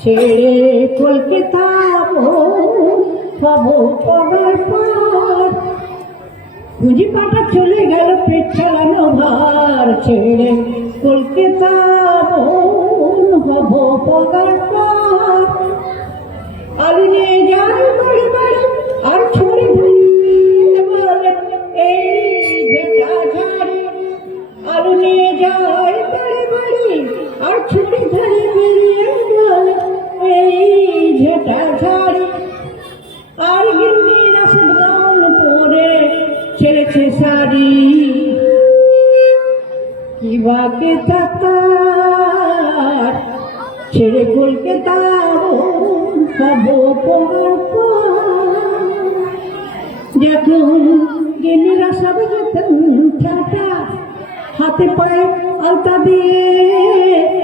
ছেড়ে কলকাতা হবো পগার পর পুঁজি পাটা চলে গেল পেট চালানো ভার ছেড়ে কলকাতা হবো পগার পর আলু নিয়ে যাই বাড়ি বাড়ি আর ছড়ি বলে এই যেটা ঝাড়ি আলু নিয়ে যাই বাড়ি বাড়ি আর ছড়ি ধরে বেরিয়ে বলে এই যেটা ঝাড়ি আর গিন্নি রাসের গাউন পরে ছেড়েছে শাড়ি কি বাকে তার ছেড়ে কলকাতা হবো পগার পর যখন গিন্নিরা সব যেতেন ঠাটা হাতে পায়ে আলতা দিয়ে